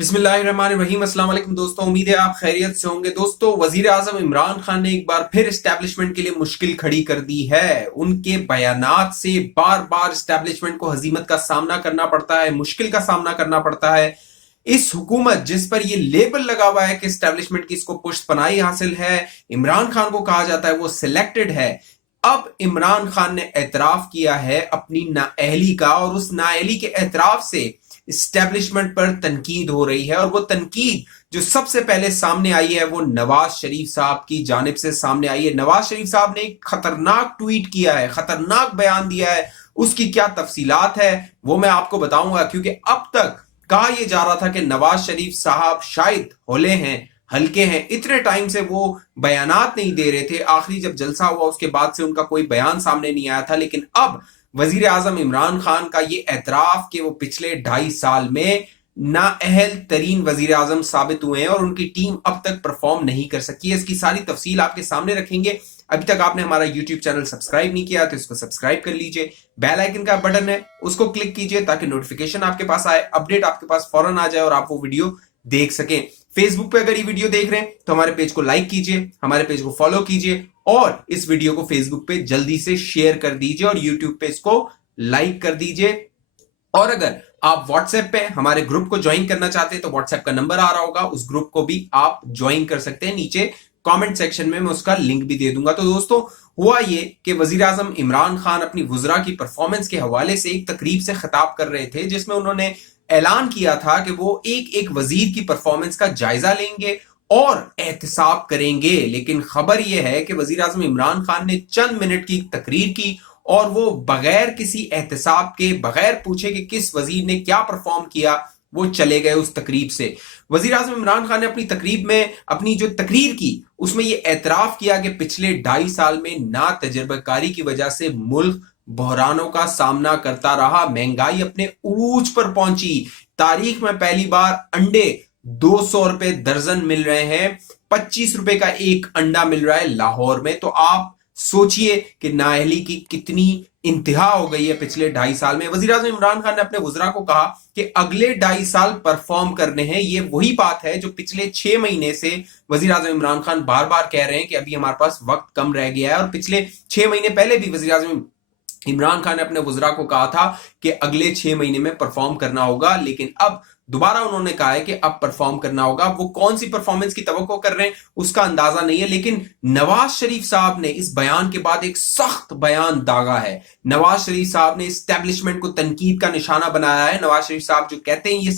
बिस्मिल्लाहिर्रहमानिर्रहीम। अस्सलाम वालेकुम दोस्तों, उम्मीद है आप खैरियत से होंगे। दोस्तों, वजीर आजम इमरान खान ने एक बार फिर एस्टेब्लिशमेंट के लिए मुश्किल खड़ी कर दी है। उनके बयानात से बार बार एस्टेब्लिशमेंट को हजीमत का सामना करना पड़ता है, मुश्किल का सामना करना पड़ता है। इस हुकूमत जिस पर ये लेबल लगा हुआ है कि एस्टेब्लिशमेंट की इसको पुश्त पनाही हासिल है, इमरान खान को कहा जाता है वो सिलेक्टेड है। अब इमरान खान ने एतराफ किया है अपनी नाअहली का, और उस नाअहली के एतराफ से इस्टेब्लिशमेंट पर तनकीद हो रही है। और वो तनकीद जो सबसे पहले सामने आई है वो नवाज शरीफ साहब की जानिब से सामने आई है। नवाज शरीफ साहब ने एक खतरनाक ट्वीट किया है, खतरनाक बयान दिया है। उसकी क्या तफसीलात है वो मैं आपको बताऊंगा, क्योंकि अब तक कहा यह जा रहा था कि नवाज शरीफ साहब शायद होले हैं, हल्के हैं। इतने टाइम से वो बयानात नहीं दे रहे थे। आखिरी जब जलसा हुआ उसके बाद से उनका कोई बयान सामने नहीं आया था। लेकिन अब वजीर आजम इमरान खान का ये एतराफ कि वो पिछले 2.5 साल में नाअहल तरीन वजीर आजम साबित हुए हैं और उनकी टीम अब तक परफॉर्म नहीं कर सकी है, इसकी सारी तफसील आपके सामने रखेंगे। अभी तक आपने हमारा यूट्यूब चैनल सब्सक्राइब नहीं किया तो इसको सब्सक्राइब कर लीजिए। बेल आइकन का बटन है उसको क्लिक कीजिए ताकि नोटिफिकेशन आपके पास आए, अपडेट आपके पास फौरन आ जाए और आप वो वीडियो देख सकें। फेसबुक पे अगर ये वीडियो देख रहे हैं तो हमारे पेज को लाइक कीजिए, हमारे पेज को फॉलो कीजिए और इस वीडियो को फेसबुक पे जल्दी से शेयर कर दीजिए और यूट्यूब पे इसको लाइक कर दीजिए। और अगर आप व्हाट्सएप पे हमारे ग्रुप को ज्वाइन करना चाहते हैं तो व्हाट्सएप का नंबर आ रहा होगा, उस ग्रुप को भी आप ज्वाइन कर सकते हैं। नीचे कमेंट सेक्शन में मैं उसका लिंक भी दे दूंगा। तो दोस्तों, हुआ ये कि वजीर आजम इमरान खान अपनी वुज़रा की परफॉर्मेंस के हवाले से एक तकरीब से खिताब कर रहे थे, जिसमें उन्होंने ऐलान किया था कि वो एक एक वजीर की परफॉर्मेंस का जायजा लेंगे और एहतसाब करेंगे। लेकिन खबर यह है कि वजीर आजम इमरान खान ने चंद मिनट की तकरीर की और वो बगैर किसी एहतसाब के, बगैर पूछे कि किस वजीर ने क्या परफॉर्म किया, वो चले गए उस तकरीब से। वजीर आजम इमरान खान ने अपनी तकरीब में अपनी जो तकरीर की उसमें ये एतराफ किया कि पिछले 2.5 साल में ना तजर्बाकारी की वजह से मुल्क बहरानों का सामना करता रहा, महंगाई अपने उरूज पर पहुंची। तारीख में पहली बार अंडे 200 रुपए दर्जन मिल रहे हैं, 25 रुपए का एक अंडा मिल रहा है लाहौर में। तो आप सोचिए कि नाअहली की कितनी इंतहा हो गई है पिछले 2.5 साल में। वजीर आजम इमरान खान ने अपने वुज़रा को कहा कि अगले 2.5 साल परफॉर्म करने हैं। ये वही बात है जो पिछले 6 महीने से वजीर आजम इमरान खान बार बार कह रहे हैं कि अभी हमारे पास वक्त कम रह गया है। और पिछले 6 महीने पहले भी वजीर आजम इमरान खान ने अपने वुज़रा को कहा था कि अगले 6 महीने में परफॉर्म करना होगा, लेकिन अब दोबारा उन्होंने कहा है कि अब परफॉर्म करना होगा। वो कौन सी परफॉर्मेंस की तवक्को कर रहे हैं उसका अंदाजा नहीं है, लेकिन नवाज शरीफ साहब ने इस बयान के बाद एक सख्त बयान दागा है। नवाज शरीफ साहब ने एस्टेब्लिशमेंट को तनकीद का निशाना बनाया है। नवाज शरीफ साहब जो कहते हैं ये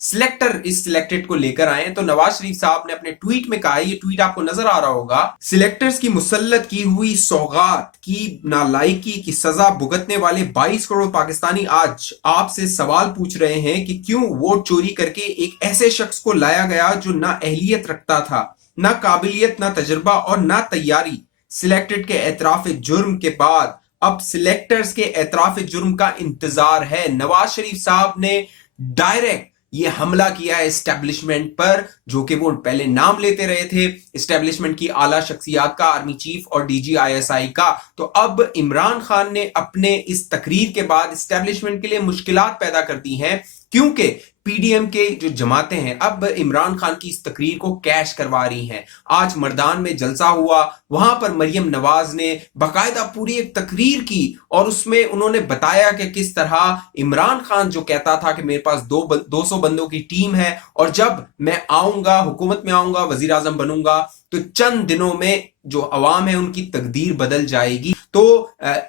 सिलेक्टर इस सिलेक्टेड को लेकर आए हैं, तो नवाज शरीफ साहब ने अपने ट्वीट में कहा है, ये ट्वीट आपको नजर आ रहा होगा, सिलेक्टर्स की मुसल्लत की हुई सौगात की नालायकी की सजा भुगतने वाले 22 करोड़ पाकिस्तानी आज आपसे सवाल पूछ रहे हैं कि क्यों वोट चोरी करके एक ऐसे शख्स को लाया गया जो ना अहलियत रखता था, ना काबिलियत, ना तजुर्बा और ना तैयारी। सिलेक्टेड के एतराफ जुर्म के बाद अब सिलेक्टर्स के एतराफ जुर्म का इंतजार है। नवाज शरीफ साहब ने डायरेक्ट ये हमला किया है एस्टेब्लिशमेंट पर, जो कि वो पहले नाम लेते रहे थे एस्टेब्लिशमेंट की आला शख्सियात का, आर्मी चीफ और डीजी आईएसआई का। तो अब इमरान खान ने अपने इस तकरीर के बाद एस्टेब्लिशमेंट के लिए मुश्किलात पैदा कर दी हैं, क्योंकि पीडीएम के जो जमातें हैं अब इमरान खान की इस तकरीर को कैश करवा रही हैं। आज मर्दान में जलसा हुआ, वहां पर मरियम नवाज ने बाकायदा पूरी एक तकरीर की और उसमें उन्होंने बताया कि किस तरह इमरान खान जो कहता था कि मेरे पास 200 बंदों की टीम है और जब मैं आऊंगा, हुकूमत में आऊंगा, वजीर आजम बनूंगा, तो चंद दिनों में जो अवाम है उनकी तकदीर बदल जाएगी। तो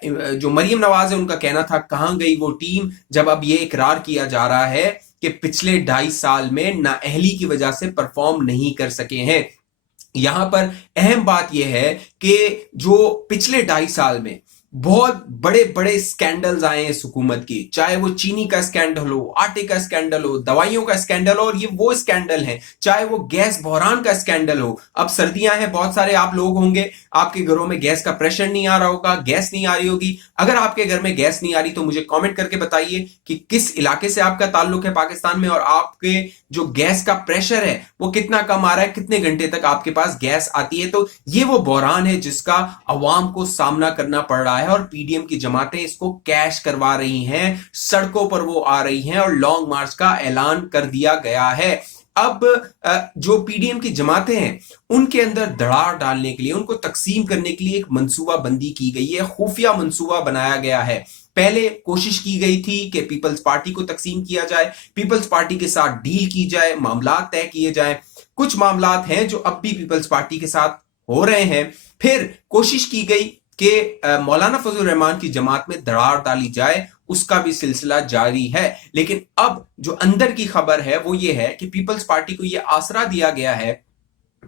जो मरियम नवाज है उनका कहना था कहां गई वो टीम, जब अब ये इकरार किया जा रहा है कि पिछले 2.5 साल में नाअहली की वजह से परफॉर्म नहीं कर सके हैं। यहां पर अहम बात यह है कि जो पिछले 2.5 साल में बहुत बड़े बड़े स्कैंडल्स आए हैं इस हुकूमत की, चाहे वो चीनी का स्कैंडल हो, आटे का स्कैंडल हो, दवाइयों का स्कैंडल हो, और ये वो स्कैंडल है, चाहे वो गैस बहरान का स्कैंडल हो। अब सर्दियां हैं, बहुत सारे आप लोग होंगे आपके घरों में गैस का प्रेशर नहीं आ रहा होगा, गैस नहीं आ रही होगी। अगर आपके घर में गैस नहीं आ रही तो मुझे कमेंट करके बताइए कि किस इलाके से आपका ताल्लुक है पाकिस्तान में, और आपके जो गैस का प्रेशर है वो कितना कम आ रहा है, कितने घंटे तक आपके पास गैस आती है। तो ये वो बहरान है जिसका अवाम को सामना करना पड़ रहा है। है और पीडीएम की जमातें इसको कैश करवा रही हैं, सड़कों पर वो आ रही हैं और लॉन्ग मार्च का ऐलान कर दिया गया है। अब जो पीडीएम की जमातें हैं उनके अंदर दरार डालने के लिए, उनको तकसीम करने के लिए एक मंसूबा बंदी की गई है, खुफिया मंसूबा बनाया गया है। पहले कोशिश की गई थी कि पीपल्स पार्टी को तकसीम किया जाए, पीपल्स पार्टी के साथ डील की जाए, मामला तय किए जाए। कुछ मामलात हैं जो अब भी पीपल्स पार्टी के साथ हो रहे हैं। फिर कोशिश की गई कि मौलाना फजल रहमान की जमात में दरार डाली जाए, उसका भी सिलसिला जारी है। लेकिन अब जो अंदर की खबर है वो ये है कि पीपल्स पार्टी को ये आसरा दिया गया है,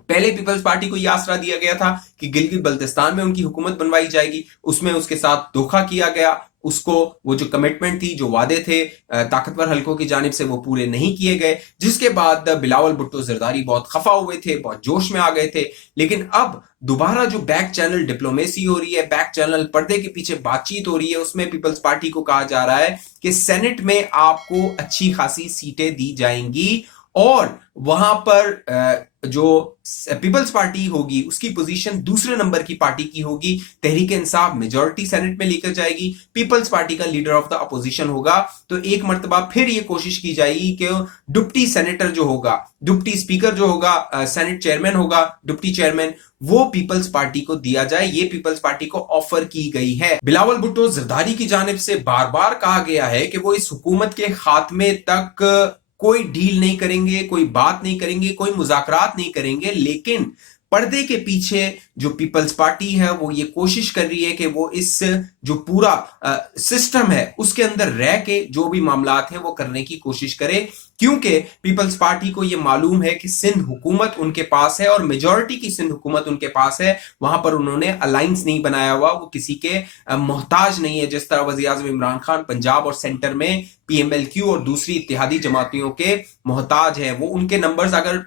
पहले पीपल्स पार्टी को यह आसरा दिया गया था कि गिलगित बल्तिस्तान में उनकी हुकूमत बनवाई जाएगी, उसमें उसके साथ धोखा किया गया, उसको वो जो कमिटमेंट थी, जो वादे थे ताकतवर हलकों की जानिब से, वो पूरे नहीं किए गए, जिसके बाद बिलावल भुट्टो जरदारी बहुत खफा हुए थे, बहुत जोश में आ गए थे। लेकिन अब दोबारा जो बैक चैनल डिप्लोमेसी हो रही है, बैक चैनल पर्दे के पीछे बातचीत हो रही है, उसमें पीपल्स पार्टी को कहा जा रहा है कि सेनेट में आपको अच्छी खासी सीटें दी जाएंगी और वहां पर जो पीपल्स पार्टी होगी उसकी पोजीशन दूसरे नंबर की पार्टी की होगी। तहरीक इंसाफ मेजॉरिटी सेनेट में लेकर जाएगी, पीपल्स पार्टी का लीडर ऑफ द अपोजिशन होगा। तो एक मर्तबा फिर ये कोशिश की जाएगी कि डिप्टी सेनेटर जो होगा, डिप्टी स्पीकर जो होगा, सेनेट चेयरमैन होगा, डिप्टी चेयरमैन, वो पीपल्स पार्टी को दिया जाए। ये पीपल्स पार्टी को ऑफर की गई है। बिलावल भुट्टो जरदारी की जानिब से बार बार कहा गया है कि वो इस हुकूमत के खात्मे तक कोई डील नहीं करेंगे, कोई बात नहीं करेंगे, कोई मुज़ाकरात नहीं करेंगे। लेकिन पर्दे के पीछे जो पीपल्स पार्टी है वो ये कोशिश कर रही है कि वो इस जो पूरा सिस्टम है उसके अंदर रह के जो भी मामलात हैं वो करने की कोशिश करे, क्योंकि पीपल्स पार्टी को ये मालूम है कि सिंध हुकूमत उनके पास है और मेजॉरिटी की सिंध हुकूमत उनके पास है। वहां पर उन्होंने अलायंस नहीं बनाया हुआ, वो किसी के मोहताज नहीं है। जिस तरह वज़ीर आज़म इमरान खान पंजाब और सेंटर में पीएमएलक्यू और दूसरी इत्तेहादी जमातियों के मोहताज है, वो उनके नंबर्स अगर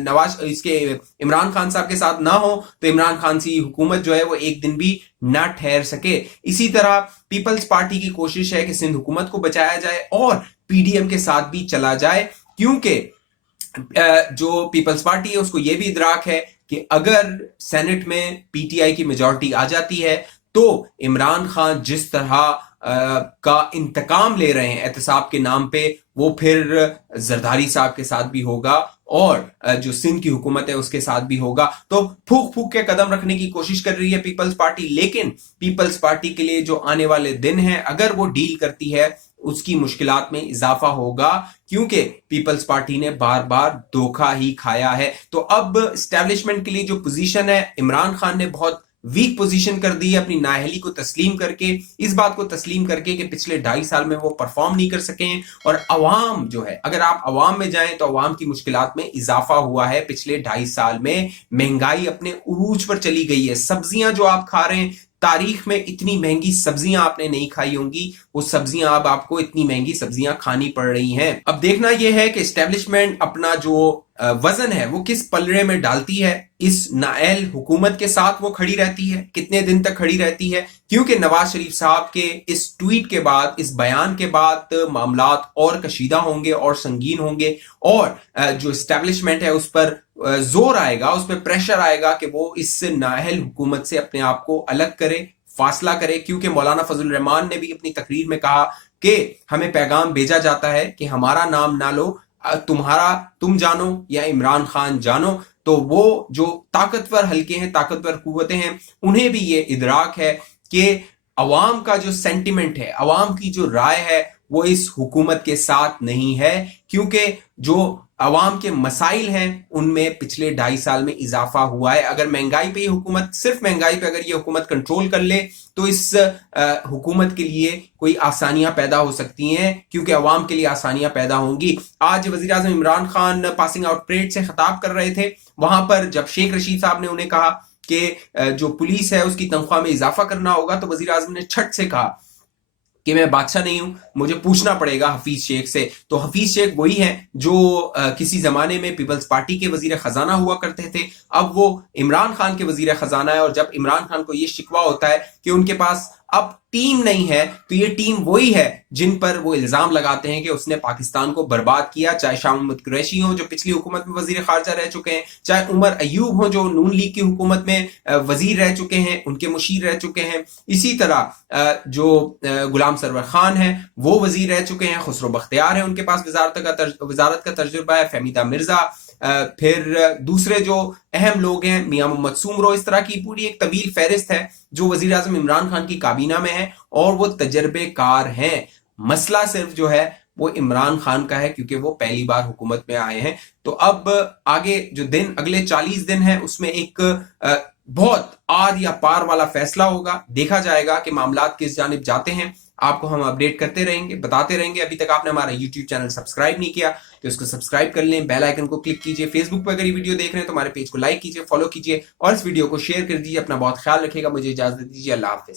नवाज इसके इमरान खान साहब के साथ ना हो तो इमरान खान सी हुकूमत जो है वो एक दिन भी ना ठहर सके। इसी तरह पीपल्स पार्टी की कोशिश है कि सिंध हुकूमत को बचाया जाए और पीडीएम के साथ भी चला जाए, क्योंकि जो पीपल्स पार्टी है उसको यह भी इदराक है कि अगर सेनेट में पीटीआई की मेजॉरिटी आ जाती है तो इमरान खान जिस तरह का इंतकाम ले रहे हैं एहतसाब के नाम पे, वो फिर जरदारी साहब के साथ भी होगा और जो सिंध की हुकूमत है उसके साथ भी होगा। तो फूक फूक के कदम रखने की कोशिश कर रही है पीपल्स पार्टी। लेकिन पीपल्स पार्टी के लिए जो आने वाले दिन हैं, अगर वो डील करती है उसकी मुश्किलात में इजाफा होगा, क्योंकि पीपल्स पार्टी ने बार बार धोखा ही खाया है। तो अब एस्टेब्लिशमेंट के लिए जो पोजीशन है, इमरान खान ने बहुत वीक पोजीशन कर दी है, अपनी नाअहली को तस्लीम करके, इस बात को तस्लीम करके कि पिछले 2.5 साल में वो परफॉर्म नहीं कर सके हैं। और अवाम जो है, अगर आप अवाम में जाएं तो अवाम की मुश्किलात में इजाफा हुआ है। पिछले 2.5 साल में महंगाई अपने उरूज पर चली गई है। सब्जियां जो आप खा रहे हैं, तारीख में इतनी महंगी सब्जियां आपने नहीं खाई होंगी, वो सब्जियां अब आपको इतनी महंगी सब्जियां खानी पड़ रही हैं। अब देखना यह है कि एस्टेब्लिशमेंट अपना जो वजन है वो किस पलड़े में डालती है, इस नाअहल हुकूमत के साथ वो खड़ी रहती है, कितने दिन तक खड़ी रहती है। क्योंकि नवाज शरीफ साहब के इस ट्वीट के बाद, इस बयान के बाद मामलात और कशीदा होंगे और संगीन होंगे और जो एस्टेब्लिशमेंट है उस पर जोर आएगा, उस पर प्रेशर आएगा कि वो इस नाअहल हुकूमत से अपने आप को अलग करे, फासला करे। क्योंकि मौलाना फजल रहमान ने भी अपनी तकरीर में कहा कि हमें पैगाम भेजा जाता है कि हमारा नाम ना लो, तुम जानो या इमरान खान जानो। तो वो जो ताकतवर हल्के हैं, ताकतवर कुव्वतें हैं, उन्हें भी ये इदराक है कि अवाम का जो सेंटिमेंट है, अवाम की जो राय है, वो इस हुकूमत के साथ नहीं है। क्योंकि जो अवाम के मसाइल हैं उनमें पिछले 2.5 साल में इजाफा हुआ है। अगर महंगाई पे ये हुकूमत, सिर्फ महंगाई पे अगर ये हुकूमत कंट्रोल कर ले तो इस हुकूमत के लिए कोई आसानियां पैदा हो सकती हैं, क्योंकि अवाम के लिए आसानियां पैदा होंगी। आज वजीर आज़म Imran Khan passing out parade से खिताब कर रहे थे, वहां पर जब शेख रशीद साहब ने उन्हें कहा कि जो पुलिस है उसकी तनख्वाह में इजाफा करना होगा, तो वजीर आज़म ने छठ से कहा कि मैं बादशाह नहीं हूं, मुझे पूछना पड़ेगा हफीज शेख से। तो हफीज शेख वही हैं जो किसी जमाने में पीपल्स पार्टी के वजीर खजाना हुआ करते थे, अब वो इमरान खान के वजीर खजाना है। और जब इमरान खान को ये शिकवा होता है कि उनके पास अब टीम नहीं है तो ये टीम वही है जिन पर वो इल्जाम लगाते हैं कि उसने पाकिस्तान को बर्बाद किया, चाहे शाह महमूद कुरैशी हो जो पिछली हुकूमत में वजीर खारजा रह चुके हैं, चाहे उमर अयूब हो जो नून लीग की हुकूमत में वजीर रह चुके हैं, उनके मुशीर रह चुके हैं, इसी तरह जो गुलाम सरवर खान है वो वजीर रह चुके हैं, खुसरो बख्तियार है उनके पास वजारत का तजुर्बा है, फहमीदा मिर्जा, फिर दूसरे जो अहम लोग हैं मियां मोहम्मद सुमरो, इस तरह की पूरी एक तवील फहरिस्त है जो वजीर आजम इमरान खान की काबीना में है और वो तजर्बेकार हैं। मसला सिर्फ जो है वो इमरान खान का है क्योंकि वो पहली बार हुकूमत में आए हैं। तो अब आगे जो दिन अगले 40 दिन है उसमें एक बहुत आर या पार वाला फैसला होगा, देखा जाएगा कि मामलात किस जानिब जाते हैं। आपको हम अपडेट करते रहेंगे, बताते रहेंगे। अभी तक आपने हमारा YouTube चैनल सब्सक्राइब नहीं किया तो इसको सब्सक्राइब कर लें, बेल आइकन को क्लिक कीजिए। फेसबुक पर अगर ये वीडियो देख रहे हैं तो हमारे पेज को लाइक कीजिए, फॉलो कीजिए और इस वीडियो को शेयर कर दीजिए। अपना बहुत ख्याल रखिएगा। मुझे इजाजत दीजिए। अल्लाह हाफिज।